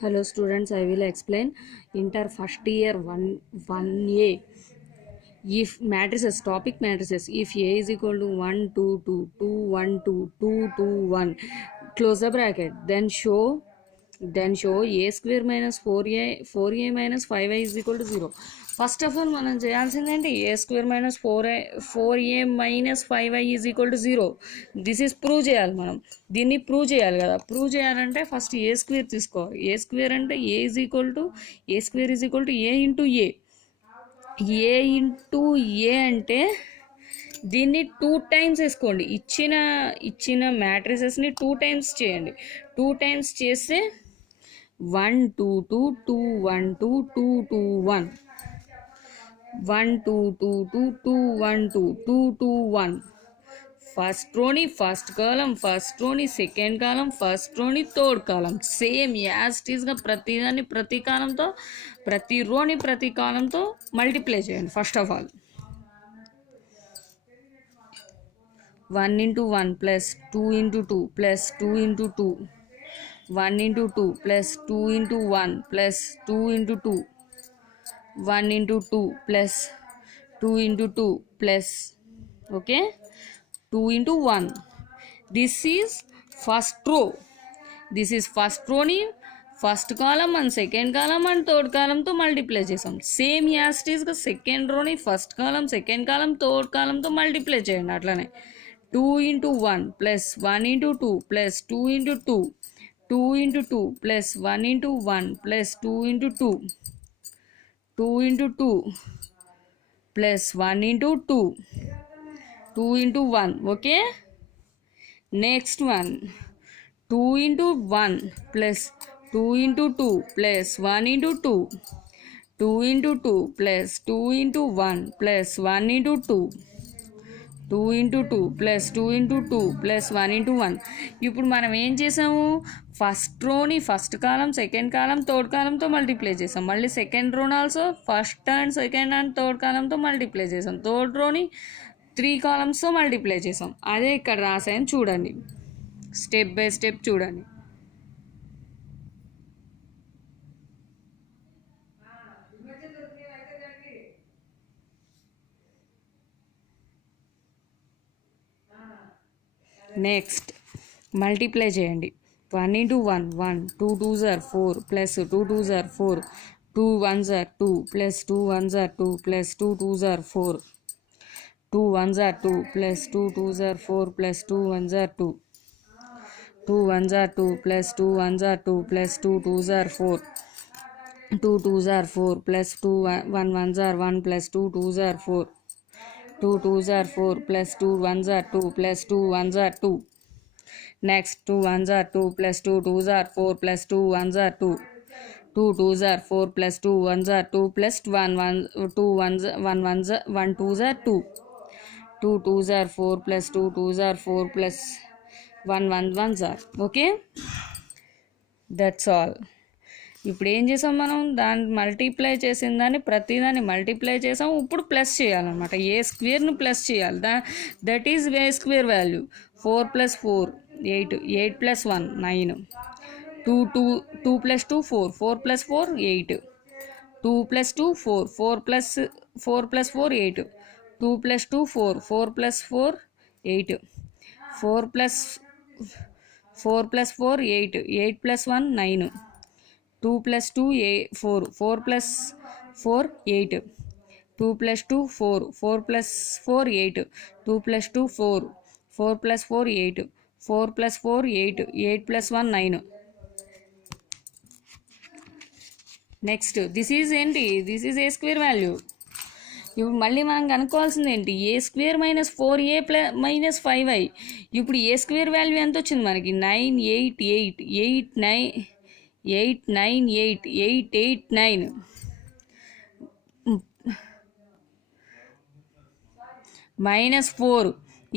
Hello students, I will explain inter first year 1A. If matrices, topic matrices, if A is equal to 1 2 2 2 1 2 2 2 1, close the bracket, then show a square minus 4a minus 5a is equal to 0. First of all మనం చేయాల్సిందేంటి a square minus 4a minus 5i is equal to 0. This is prove చేయాలి. మనం దీన్ని prove చేయాలి కదా. Prove చేయాలంటే first ఏ square తీసుకోవాలి. A square అంటే a square is equal to a into a into a అంటే దీన్ని 2 టైమ్స్ వేసుకోండి. ఇచ్చిన మ్యాట్రిసెస్ని 2 టైమ్స్ చేయండి. 2 టైమ్స్ చేస్తే 1 2 2 2 1 2 2 2 1 1 2 2 2 2 1 2 2 2 1. ఫస్ట్ రోని ఫస్ట్ కాలం, ఫస్ట్ రోని సెకండ్ కాలం, ఫస్ట్ రోని third column, same as it ఈస్గా ప్రతిదాన్ని ప్రతి కాలంతో, ప్రతి రోని ప్రతి కాలంతో మల్టిప్లై చేయండి. First of all 1 into 1 plus 2 into 2 plus 2 into 2, 1 into 2 plus 2 into 1 plus 2 into 2, 1 into 2 plus 2 into 2 plus, okay, 2 into 1. This is first row. This is first row ni first column and second column and third కాలంతో multiply చేసాం. Same యాస్టీస్గా second రోని first column, second column, third కాలంతో multiply చేయండి. అట్లనే 2 into 1 plus 1 into 2 plus 2 into 2, 2 into 2 plus 1 into 1 plus 2 into 2, 2 into 2 plus 1 into 2, 2 into 1, okay. Next one, 2 into 1 plus 2 into 2 plus 1 into 2, 2 into 2 plus 2 into 1 plus 1 into 2, 2 into 2 plus 2 into 2 plus 1 into 1. ఇప్పుడు మనం ఏం చేసాము, first రోని first column, second column, third కాలంతో multiply చేసాం. మళ్ళీ second రోని also first and second and third కాలంతో మల్టిప్లై చేసాం. థర్డ్ రోని 3 కాలమ్స్తో మల్టిప్లై చేసాం. అదే ఇక్కడ రాసాయని చూడండి, స్టెప్ బై స్టెప్ చూడండి. నెక్స్ట్ మల్టిప్లై చేయండి. 1 into 1 1, 2 2s are 4 plus 2 2s are 4, 2 1s are 2 plus 2 1s are 2 plus 2 2s are 4, 2 1s are 2 plus 2 2s are 4 plus 2 1s are 2, 2 1s are 2 plus 2 1s are 2 plus 2 2s are 4, 2 2s are 4 plus 2 1 1s are 1 plus 2 2s are 4, 2 2s are 4 plus 2 1s are 2 plus 2 1s are 2. Next 2 1s are 2 plus 2 2s are 4 plus 2 1s are 2, 2 2s are 4 plus 2 1s are 2 plus 1 1 2 1s 1 1s 1 2s are 2, 2 2s are 4 plus 2 2s are 4 plus 1 1 1s are, okay. That's all. ఇప్పుడు ఏం చేసాం, మనం దాన్ని multiply చేసిన దాన్ని ప్రతిదాన్ని multiply చేసాం. ఇప్పుడు ప్లస్ చేయాలన్నమాట, ఏ స్క్వేర్ను ప్లస్ చేయాలి. That is a square value. 4 plus 4 8, 8 plus 1 9, 2 plus 2 4, 4 plus 4 8, 2 plus 2 4, 4 plus 4 8, 2 plus 2 4, 4 plus 4 8, 4 plus 4 8, 8 plus 1 9, 2 plus 2 4, 4 plus 4 8, 2 plus 2 4, 4 plus 4 8, 2 plus 2 4, 4 plus 4 8, 4 plus 4 8, 8 plus 1 9. Next this is ఏంటి, this is a square value. ఇప్పుడు మళ్ళీ మనం కనుక్కోవాల్సింది ఏంటి, ఏ square minus 4a minus 5i. ఇప్పుడు ఏ square value ఎంత వచ్చింది మనకి, 9 8 8 8 9 8 9 8 8 8 9. Minus 4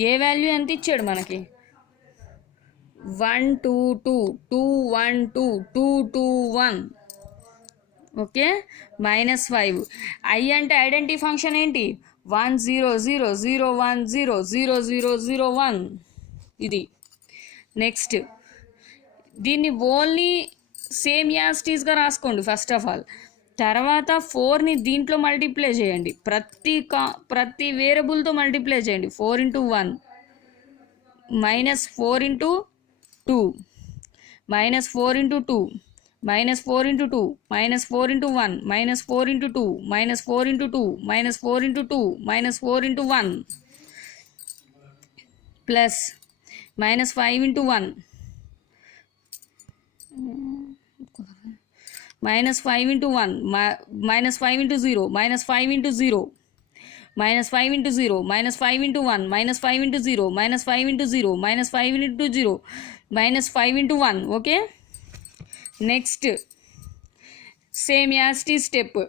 ఏ value ఎంత ఇచ్చాడు మనకి, 1 2 2 2 1 2 2 2 1, ఓకే. మైనస్ 5 ఐ అంటే ఐడెంటిటీ ఫంక్షన్ ఏంటి, 1 0 0 0 1 0 0 0 0 1. ఇది నెక్స్ట్ దీన్ని ఓన్లీ సేమ్ యాస్టీస్గా రాసుకోండి ఫస్ట్ ఆఫ్ ఆల్. తర్వాత 4ని దీంట్లో మల్టిప్లై చేయండి, ప్రతి వేరియబుల్తో మల్టిప్లై చేయండి. 4 × 1 -4 × 2 -4 × 2 -4 × 2 -4 × 1 -4 × 2 -4 × 2 -4 × 2 -4 × 1 plus -5 × 1 -5 × 1 -5 × 0 -5 × 0 -5 × 0 -5 × 1 -5 × 0 -5 × 0 -5 × 0 -5 × 1. Okay, next same as it step.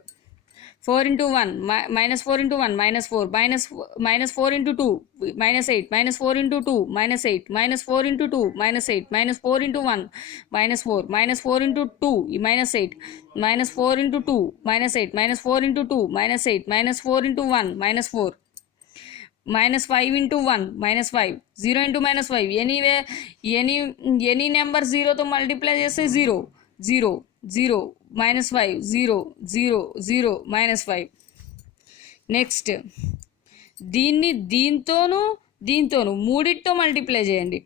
4 × 1 -4 × 1 -4 -4 × 2 -8 -4 × 2 -8 -4 × 2 -8 -4 × 1 -4 -4 × 2 -8 -4 × 2 -8 -4 × 2 -8 -4 × 1 -4 -5 × 1 -5 0 × -5 any number 0తో multiply చేస్తే 0 0 0 -5 0 0 0 -5. నెక్స్ట్ దీంతోను మూడిటితో మల్టిప్లై చేయండి.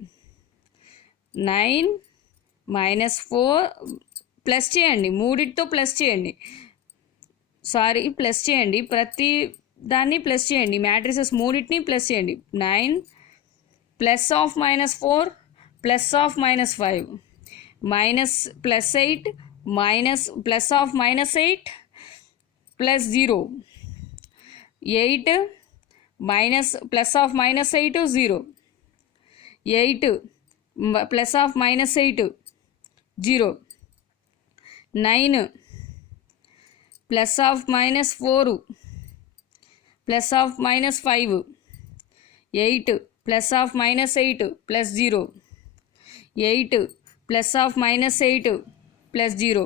9 -4 ప్లస్ చేయండి, మూడిటితో ప్లస్ చేయండి, ప్లస్ చేయండి, ప్రతి దాన్ని ప్లస్ చేయండి, మ్యాట్రిసెస్ మూడింటిని ప్లస్ చేయండి. 9 +4 +5 -+8 -+8 +0 8 ++8 0 8 ++8 0 9 +4 +5 8 +8 +0 8 +8 +0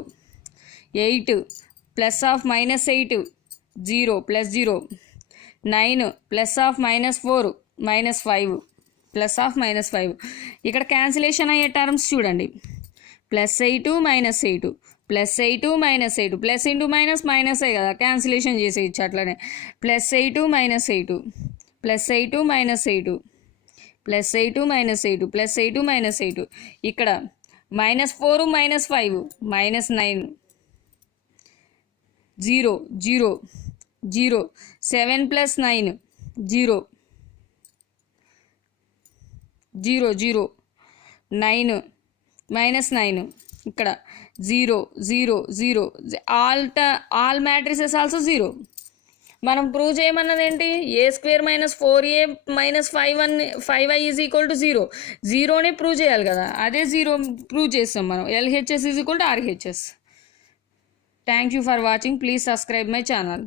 8 +8 0 +0 9 +4 -5 ఇక్కడ క్యాన్సిలేషన్ అయ్యే టర్మ్స్ చూడండి. +8 -8 +8 -8 ప్లస్ ఇంటూ మైనస్ మైనసే కదా, క్యాన్సిలేషన్ చేసేయచ్చు అట్లనే. +8 -8 +8 -8 +8 -8 +8 -8 ఇక్కడ -4 -5 -9 0 0 0 7 + 9 0 0 0 9 -9 ఇక్కడ 0 0 0 ఆల్ మ్యాట్రిసెస్ ఆల్సో 0. మనం ప్రూవ్ చేయమన్నది ఏంటి? a² - 4a - 5i = 0. 0నే ప్రూవ్ చేయాలి కదా, అదే 0 ప్రూవ్ చేస్తాం మనం. LHS = RHS. Thank you for watching. Please subscribe my channel.